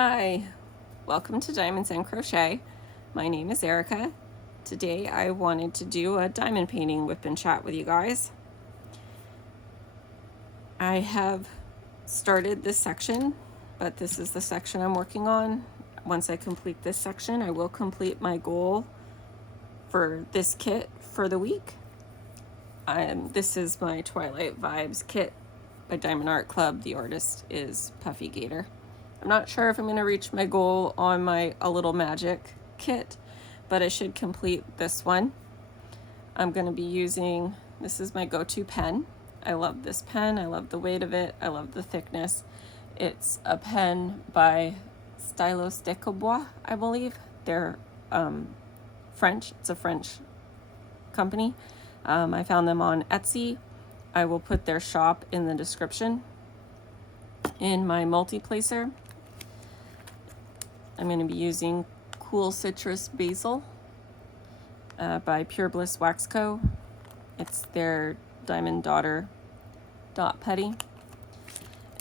Hi, welcome to Diamonds and Crochet. My name is Erica. Today I wanted to do a diamond painting whip and chat with you guys. I have started this section, but this is the section I'm working on. Once I complete this section, I will complete my goal for this kit for the week. This is my Twilight Vibes kit by Diamond Art Club. The artist is Puffygator. I'm not sure if I'm going to reach my goal on my A Little Magic kit, but I should complete this one. I'm going to be using, this is my go-to pen. I love this pen. I love the weight of it. I love the thickness. It's a pen by Stylosdecobios, I believe. They're French. It's a French company. I found them on Etsy. I will put their shop in the description. In my multi-placer, I'm going to be using Cool Citrus Basil by Pure Bliss Wax Co. It's their Diamond Daughter dot putty.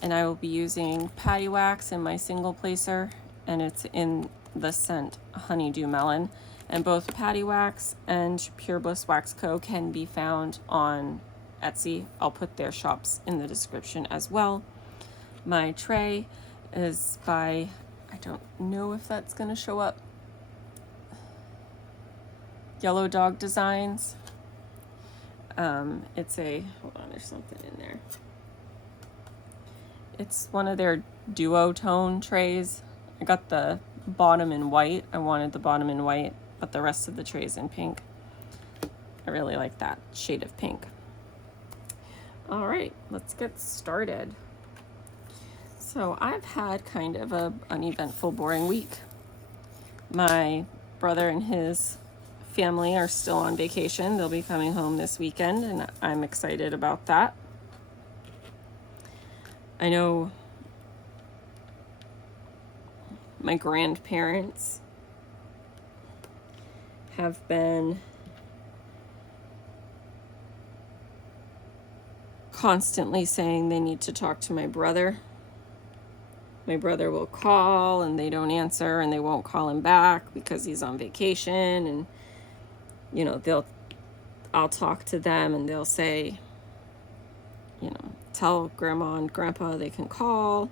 And I will be using Paddywaxx in my single placer, and it's in the scent Honeydew Melon. And both Paddywaxx and Pure Bliss Wax Co. can be found on Etsy. I'll put their shops in the description as well. My tray is by, I don't know if that's going to show up, Yellow Dog Designs. It's a, hold on, there's something in there. It's one of their duotone trays. I got the bottom in white. I wanted the bottom in white, but the rest of the tray is in pink. I really like that shade of pink. All right, let's get started. So I've had kind of an uneventful, boring week. My brother and his family are still on vacation. They'll be coming home this weekend, and I'm excited about that. I know my grandparents have been constantly saying they need to talk to my brother. My brother will call and they don't answer, and they won't call him back because he's on vacation. And, you know, I'll talk to them and they'll say, you know, tell grandma and grandpa they can call,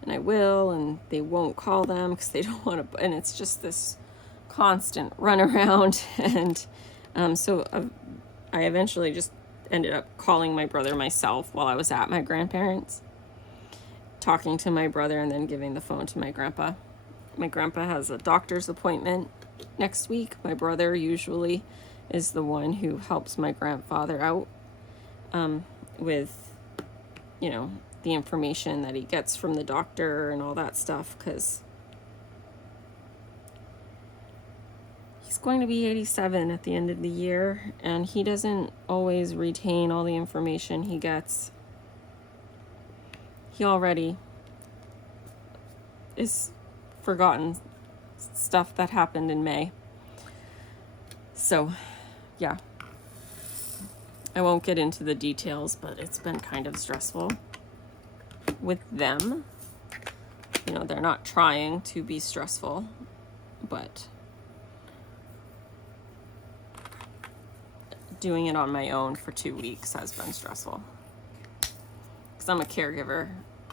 and I will, and they won't call them because they don't want to, and it's just this constant runaround. And so I eventually just ended up calling my brother myself while I was at my grandparents', talking to my brother and then giving the phone to my grandpa. My grandpa has a doctor's appointment next week. My brother usually is the one who helps my grandfather out with, you know, the information that he gets from the doctor and all that stuff, because he's going to be 87 at the end of the year, and he doesn't always retain all the information he gets. He already is forgotten stuff that happened in May. So, yeah. I won't get into the details, but it's been kind of stressful with them. You know, they're not trying to be stressful, but doing it on my own for 2 weeks has been stressful. Because I'm a caregiver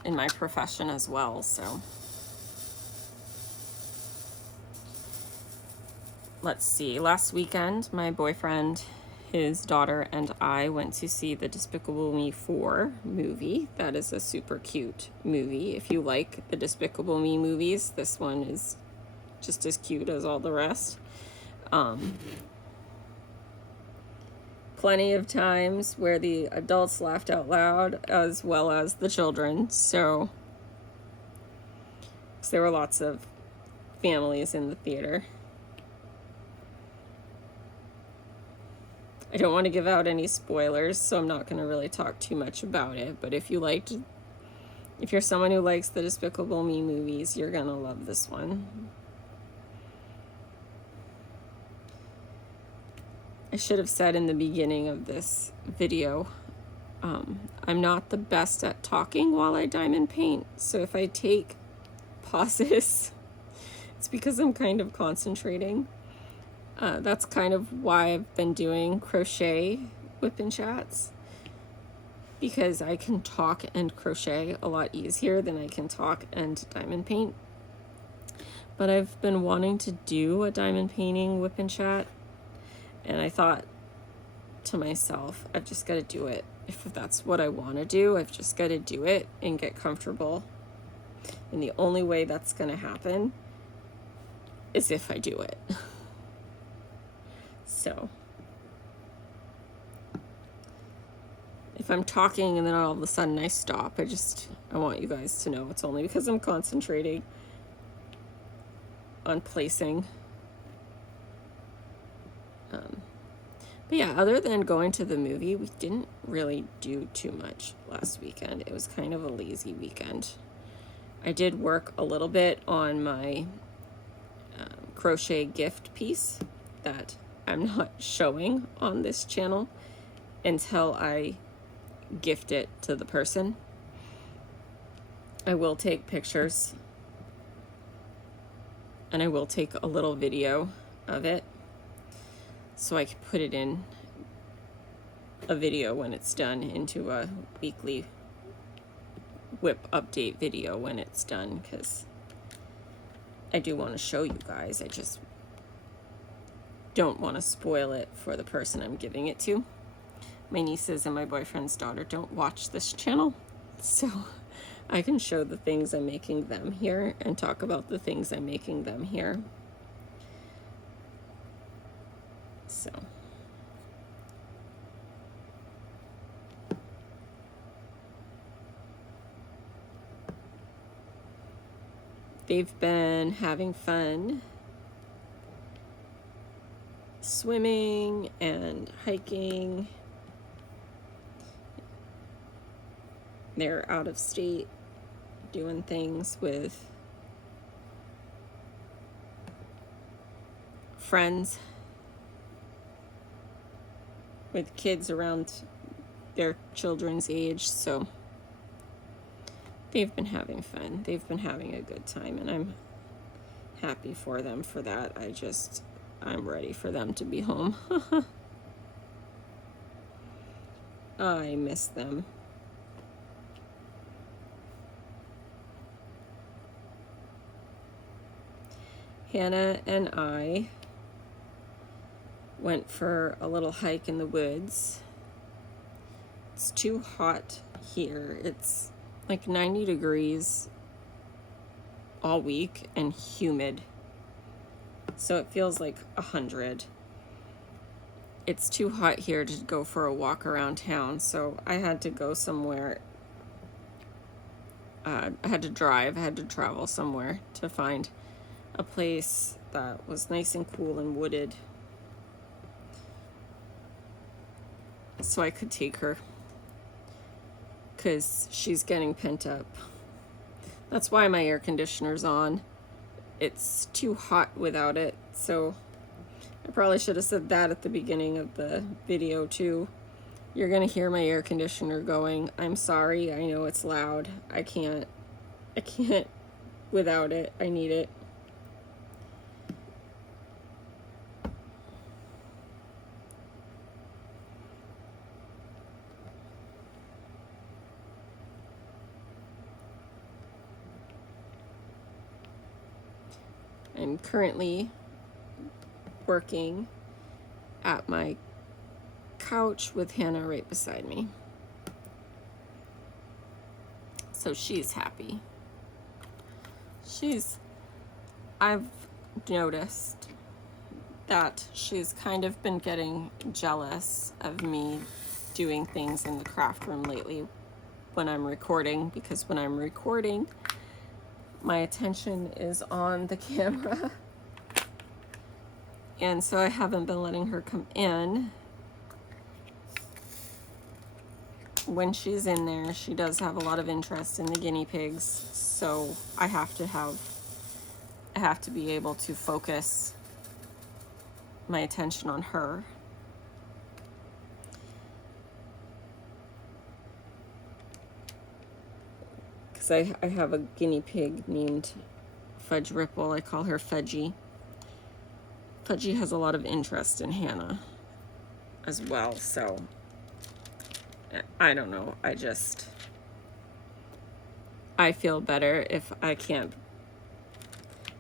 in my profession as well, so. Let's see, last weekend, my boyfriend, his daughter, and I went to see the Despicable Me 4 movie. That is a super cute movie. If you like the Despicable Me movies, this one is just as cute as all the rest. Plenty of times where the adults laughed out loud as well as the children. So there were lots of families in the theater. I don't want to give out any spoilers, so I'm not going to really talk too much about it. But if you're someone who likes the Despicable Me movies, you're going to love this one. I should have said in the beginning of this video, I'm not the best at talking while I diamond paint. So if I take pauses. It's because I'm kind of concentrating. That's kind of why I've been doing crochet whip and chats, because I can talk and crochet a lot easier than I can talk and diamond paint. But I've been wanting to do a diamond painting whip and chat, and I thought to myself, I've just got to do it. If that's what I want to do, I've just got to do it and get comfortable. And the only way that's going to happen is if I do it. So if I'm talking and then all of a sudden I stop, I want you guys to know it's only because I'm concentrating on placing. But yeah, other than going to the movie, we didn't really do too much last weekend. It was kind of a lazy weekend. I did work a little bit on my crochet gift piece that I'm not showing on this channel until I gift it to the person. I will take pictures and I will take a little video of it so I can put it in a video when it's done, into a weekly whip update video when it's done, because I do want to show you guys. I just don't want to spoil it for the person I'm giving it to. My nieces and my boyfriend's daughter don't watch this channel, so I can show the things I'm making them here and talk about the things I'm making them here. So they've been having fun swimming and hiking. They're out of state doing things with friends, with kids around their children's age, so they've been having fun. They've been having a good time, and I'm happy for them for that. I'm ready for them to be home. I miss them. Hannah and I went for a little hike in the woods. It's too hot here. It's like 90 degrees all week and humid. So it feels like 100. It's too hot here to go for a walk around town, so I had to go somewhere. I had to drive, I had to travel somewhere to find a place that was nice and cool and wooded, so I could take her, because she's getting pent up. That's why my air conditioner's on. It's too hot without it, so I probably should have said that at the beginning of the video too. You're gonna hear my air conditioner going. I'm sorry, I know it's loud. I can't without it. I need it. I'm currently working at my couch with Hannah right beside me. So she's happy. I've noticed that she's kind of been getting jealous of me doing things in the craft room lately when I'm recording, because when I'm recording, my attention is on the camera. And so I haven't been letting her come in. When she's in there, she does have a lot of interest in the guinea pigs, so I have to be able to focus my attention on her. Because I have a guinea pig named Fudge Ripple. I call her Fudgy. Fudgy has a lot of interest in Hannah as well, so I don't know. I feel better if I can't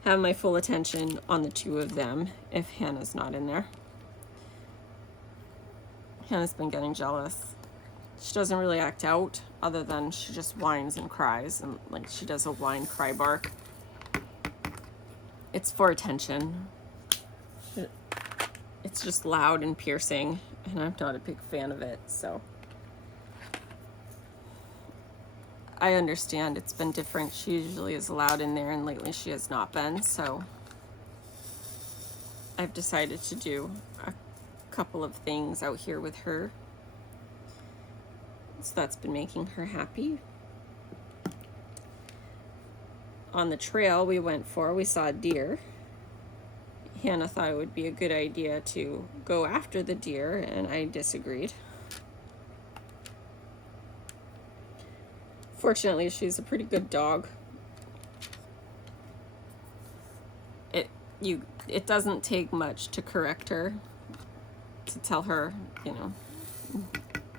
have my full attention on the two of them if Hannah's not in there. Hannah's been getting jealous. She doesn't really act out other than she just whines and cries, and like she does a whine cry bark. It's for attention. It's just loud and piercing, and I'm not a big fan of it, so I understand it's been different. She usually is loud in there, and lately she has not been, so I've decided to do a couple of things out here with her. So that's been making her happy. On the trail we saw a deer. Hannah thought it would be a good idea to go after the deer, and I disagreed. Fortunately, she's a pretty good dog. It doesn't take much to correct her, to tell her, you know,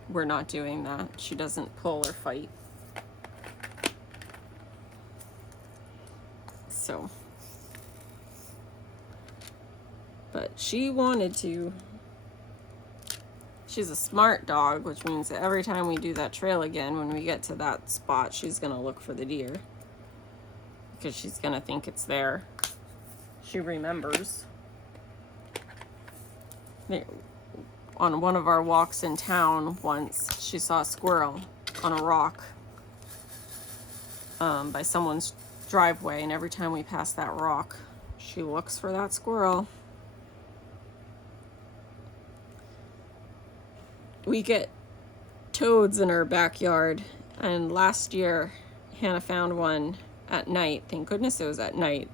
we're not doing that. She doesn't pull or fight. So, but she wanted to. She's a smart dog, which means that every time we do that trail again, when we get to that spot, she's gonna look for the deer because she's gonna think it's there. She remembers. On one of our walks in town once, she saw a squirrel on a rock by someone's driveway, and every time we pass that rock, she looks for that squirrel. We get toads in our backyard, and last year Hannah found one at night. Thank goodness it was at night.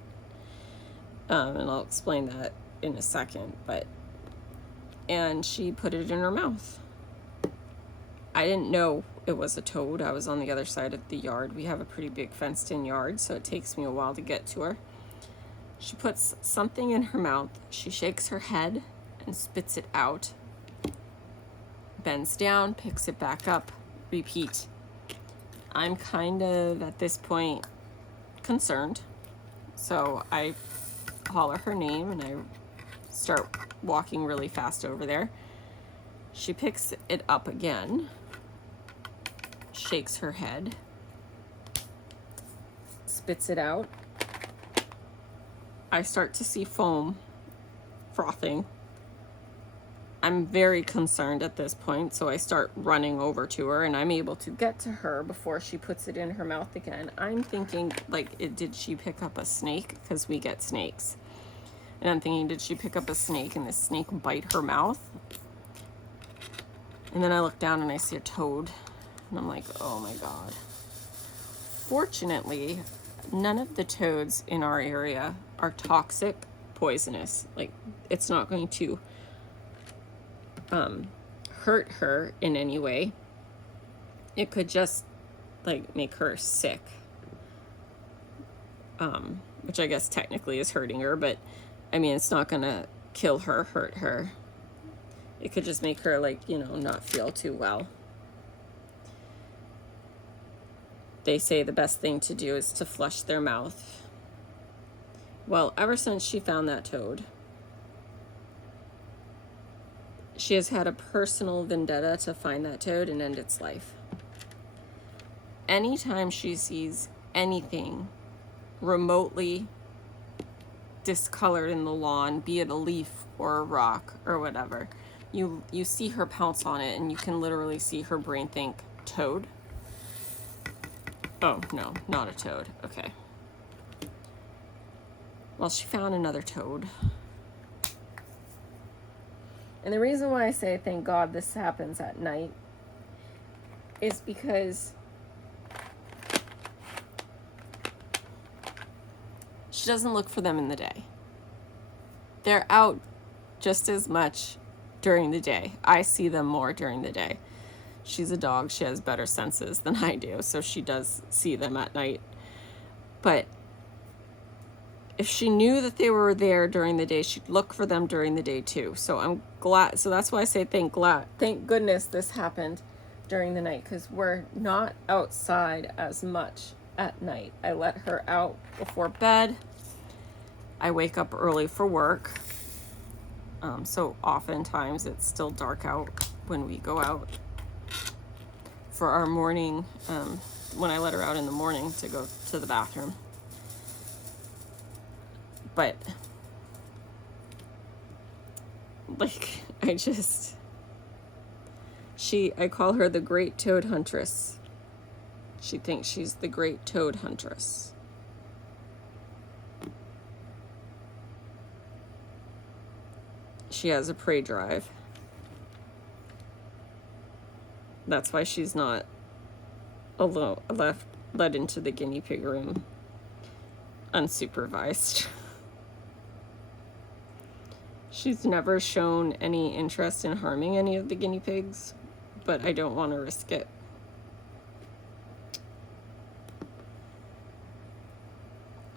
And I'll explain that in a second, and she put it in her mouth. I didn't know it was a toad. I was on the other side of the yard. We have a pretty big fenced in yard, so it takes me a while to get to her. She puts something in her mouth. She shakes her head and spits it out. Bends down, picks it back up, repeat. I'm kind of, at this point, concerned. So I holler her name and I start walking really fast over there. She picks it up again, shakes her head, spits it out. I start to see foam frothing. I'm very concerned at this point, so I start running over to her, and I'm able to get to her before she puts it in her mouth again. I'm thinking, like, did she pick up a snake? Because we get snakes. And I'm thinking, did she pick up a snake and the snake bite her mouth? And then I look down and I see a toad, and I'm like, oh my God. Fortunately, none of the toads in our area are toxic, poisonous. Like, it's not going to hurt her in any way. It could just like make her sick, which I guess technically is hurting her, but I mean, it's not gonna kill her, hurt her. It could just make her, like, you know, not feel too well. They say the best thing to do is to flush their mouth. Well, ever since she found that toad, she has had a personal vendetta to find that toad and end its life. Anytime she sees anything remotely discolored in the lawn, be it a leaf or a rock or whatever, you see her pounce on it, and you can literally see her brain think, toad? Oh, no, not a toad. Okay. Well, she found another toad. And the reason why I say thank God this happens at night is because she doesn't look for them in the day. They're out just as much during the day. I see them more during the day. She's a dog. She has better senses than I do, so she does see them at night. But if she knew that they were there during the day, she'd look for them during the day too. So I'm glad. So that's why I say thank goodness this happened during the night, because we're not outside as much at night. I let her out before bed. I wake up early for work. So oftentimes it's still dark out when we go out for our morning, when I let her out in the morning to go to the bathroom. But like, I call her the Great Toad Huntress. She thinks she's the Great Toad Huntress. She has a prey drive. That's why she's not alone, led into the guinea pig room unsupervised. She's never shown any interest in harming any of the guinea pigs, but I don't want to risk it.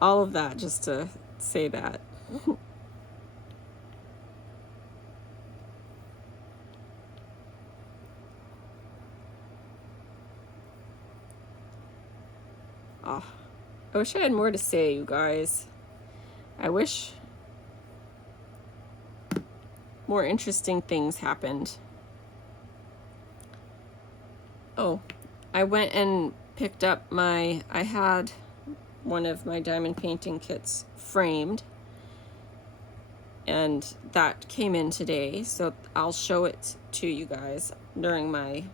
All of that just to say that. Oh, I wish I had more to say, you guys. I wish more interesting things happened. Oh, I went and picked up I had one of my diamond painting kits framed, and that came in today, so I'll show it to you guys during my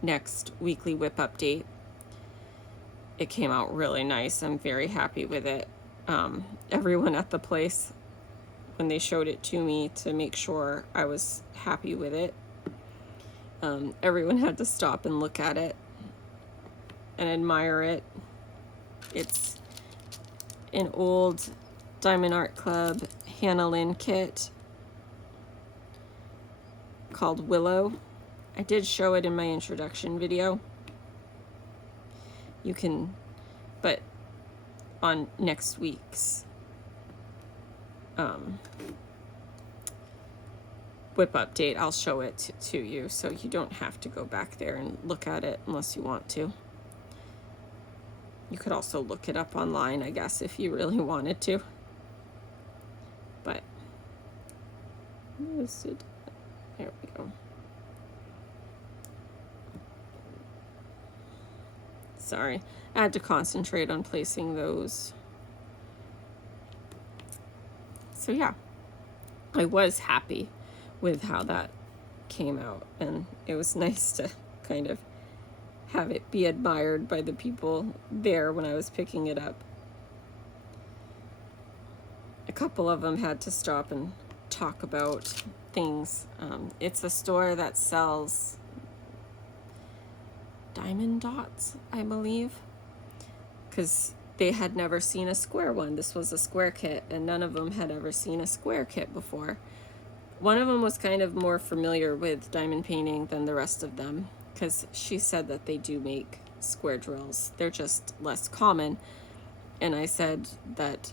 next weekly WIP update. It came out really nice. I'm very happy with it. Everyone at the place, when they showed it to me to make sure I was happy with it, everyone had to stop and look at it and admire it. It's an old Diamond Art Club Hannah Lynn kit called Willow. I did show it in my introduction video. You can, but on next week's WIP update, I'll show it to you, so you don't have to go back there and look at it unless you want to. You could also look it up online, I guess, if you really wanted to. But there we go. Sorry, I had to concentrate on placing those. So yeah, I was happy with how that came out, and it was nice to kind of have it be admired by the people there when I was picking it up. A couple of them had to stop and talk about things. It's a store that sells diamond dots, I believe, because they had never seen a square one. This was a square kit, and none of them had ever seen a square kit before. One of them was kind of more familiar with diamond painting than the rest of them, because she said that they do make square drills. They're just less common. And I said that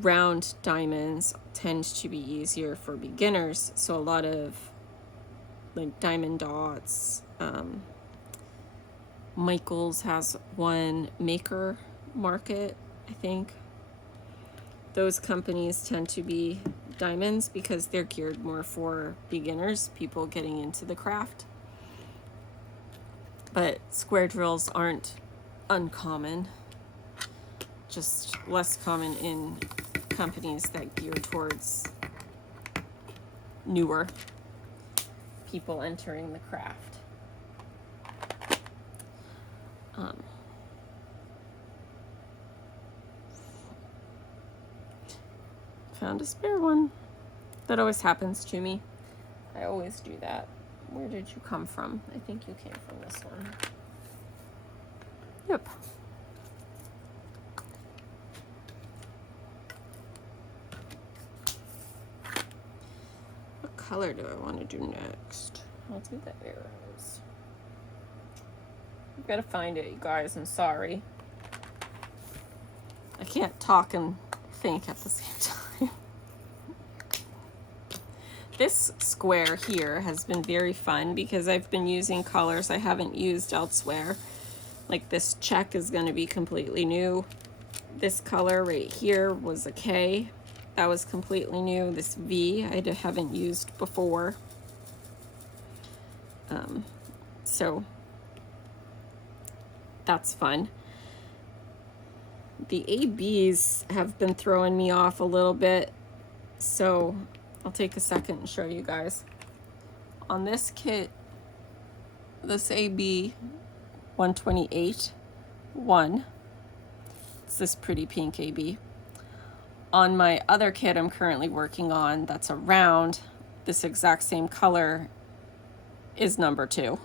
round diamonds tend to be easier for beginners, so a lot of like diamond dots, Michaels has one, Maker Market, I think. Those companies tend to be diamonds because they're geared more for beginners, people getting into the craft. But square drills aren't uncommon, just less common in companies that gear towards newer people entering the craft. Found a spare one. That always happens to me. I always do that. Where did you come from? I think you came from this one. Yep. What color do I want to do next? I'll do the arrows. I've got to find it, you guys. I'm sorry. I can't talk and think at the same time. This square here has been very fun because I've been using colors I haven't used elsewhere. Like this check is going to be completely new. This color right here was a K. That was completely new. This V I haven't used before. So that's fun. The ABs have been throwing me off a little bit, so I'll take a second and show you guys. On this kit, this AB 128-1, it's this pretty pink AB. On my other kit I'm currently working on, that's a round, this exact same color is number 2,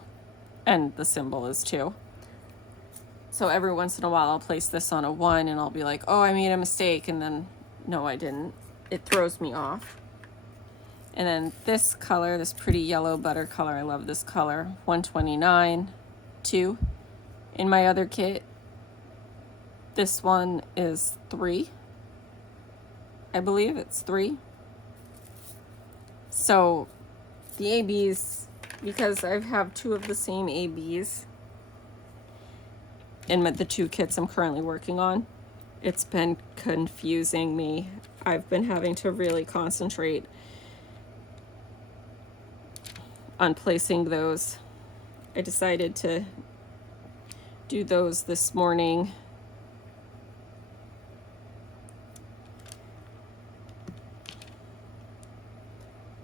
and the symbol is 2. So every once in a while I'll place this on a 1 and I'll be like, oh, I made a mistake, and then no, I didn't. It throws me off. And then this color, this pretty yellow butter color, I love this color, 129-2. In my other kit, this one is 3. I believe it's 3. So the ABs, because I have 2 of the same ABs in the 2 kits I'm currently working on, it's been confusing me. I've been having to really concentrate on placing those. I decided to do those this morning.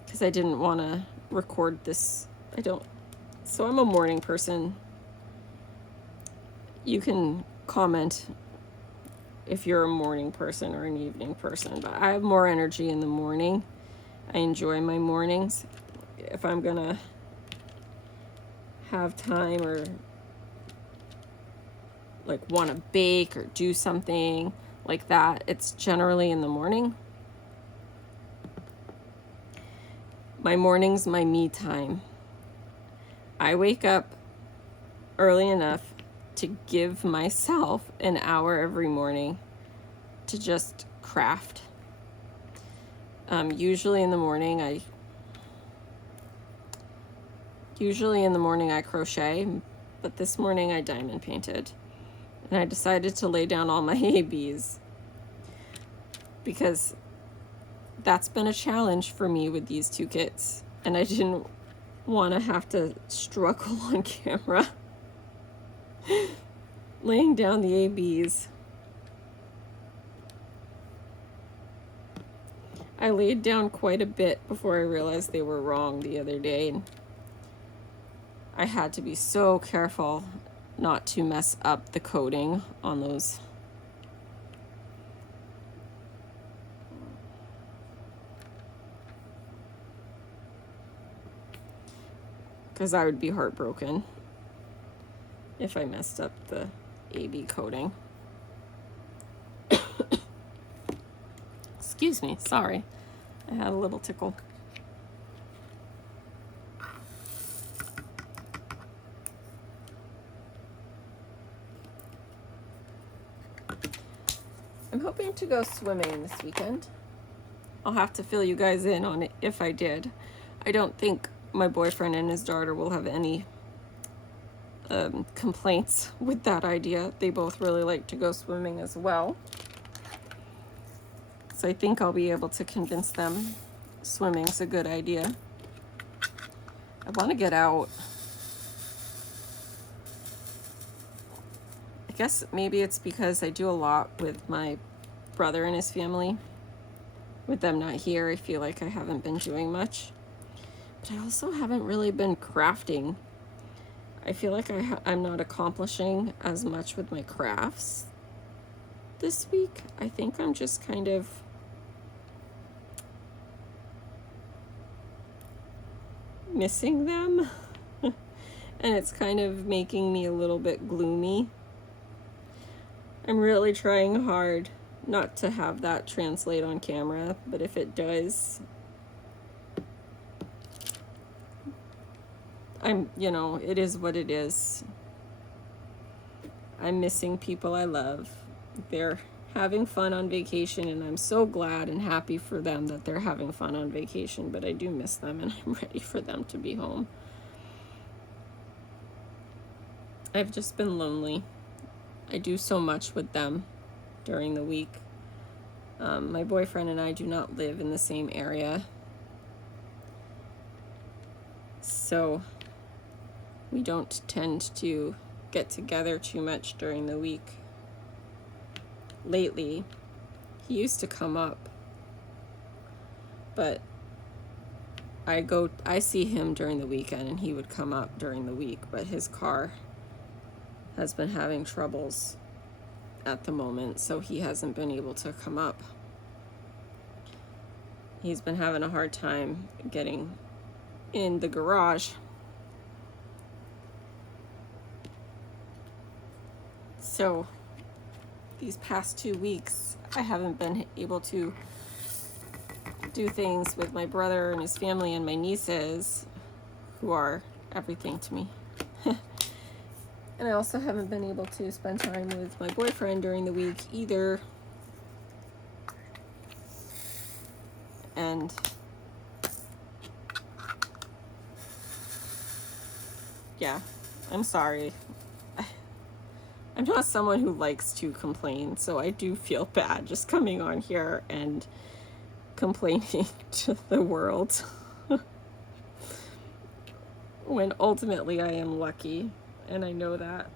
Because I didn't want to record this. So I'm a morning person. You can comment if you're a morning person or an evening person, but I have more energy in the morning. I enjoy my mornings. If I'm gonna have time or like want to bake or do something like that, it's generally in the morning. My morning's my me time. I wake up early enough to give myself an hour every morning to just craft. Usually in the morning I crochet, but this morning I diamond painted. And I decided to lay down all my ABs because that's been a challenge for me with these 2 kits, and I didn't want to have to struggle on camera laying down the ABs. I laid down quite a bit before I realized they were wrong the other day, and I had to be so careful not to mess up the coating on those. Because I would be heartbroken if I messed up the AB coating. Excuse me, sorry. I had a little tickle. I'm hoping to go swimming this weekend. I'll have to fill you guys in on it if I did. I don't think my boyfriend and his daughter will have any complaints with that idea. They both really like to go swimming as well. So I think I'll be able to convince them swimming's a good idea. I want to get out. I guess maybe it's because I do a lot with my brother and his family. With them not here, I feel like I haven't been doing much. But I also haven't really been crafting. I feel like I'm not accomplishing as much with my crafts this week. I think I'm just kind of missing them. And it's kind of making me a little bit gloomy. I'm really trying hard not to have that translate on camera, but if it does, it is what it is. I'm missing people I love. They're having fun on vacation, and I'm so glad and happy for them that they're having fun on vacation, but I do miss them and I'm ready for them to be home. I've just been lonely. I do so much with them during the week. My boyfriend and I do not live in the same area, so we don't tend to get together too much during the week. Lately, he used to come up, but I see him during the weekend and he would come up during the week, but his car has been having troubles at the moment, so he hasn't been able to come up. He's been having a hard time getting in the garage. So these past 2 weeks, I haven't been able to do things with my brother and his family and my nieces, who are everything to me. And I also haven't been able to spend time with my boyfriend during the week either. And yeah, I'm sorry. I'm not someone who likes to complain, so I do feel bad just coming on here and complaining to the world when ultimately I am lucky, and I know that.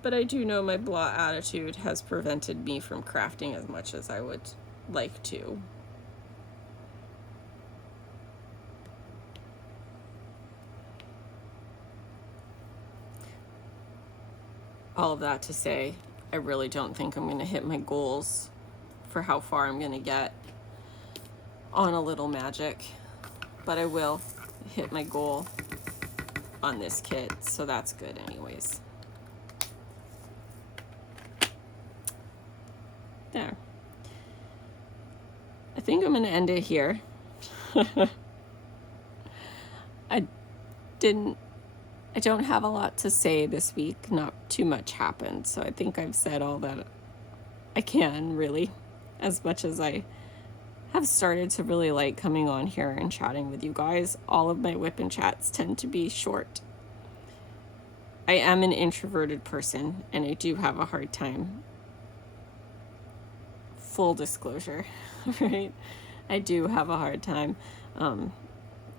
But I do know my blah attitude has prevented me from crafting as much as I would like to. All of that to say, I really don't think I'm going to hit my goals for how far I'm going to get on a little magic, but I will hit my goal on this kit, so that's good anyways. There. I think I'm going to end it here. I don't have a lot to say this week. Not too much happened, so I think I've said all that I can, really, as much as I have started to really like coming on here and chatting with you guys. All of my whip and chats tend to be short. I am an introverted person, and I do have a hard time. Full disclosure, right? I do have a hard time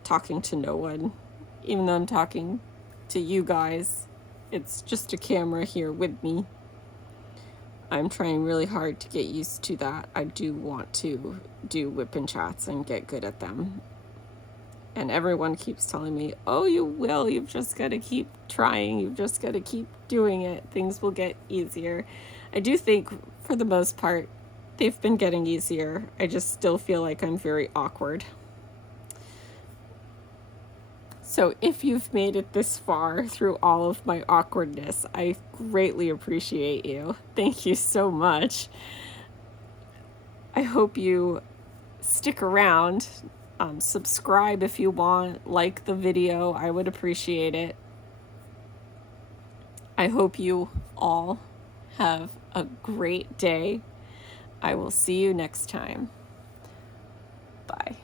talking to no one, even though I'm talking to you guys. It's just a camera here with me. I'm trying really hard to get used to that. I do want to do whip and chats and get good at them. And everyone keeps telling me, oh, you will. You've just got to keep trying. You've just got to keep doing it. Things will get easier. I do think, for the most part, they've been getting easier. I just still feel like I'm very awkward. So if you've made it this far through all of my awkwardness, I greatly appreciate you. Thank you so much. I hope you stick around. Subscribe if you want. Like the video. I would appreciate it. I hope you all have a great day. I will see you next time. Bye.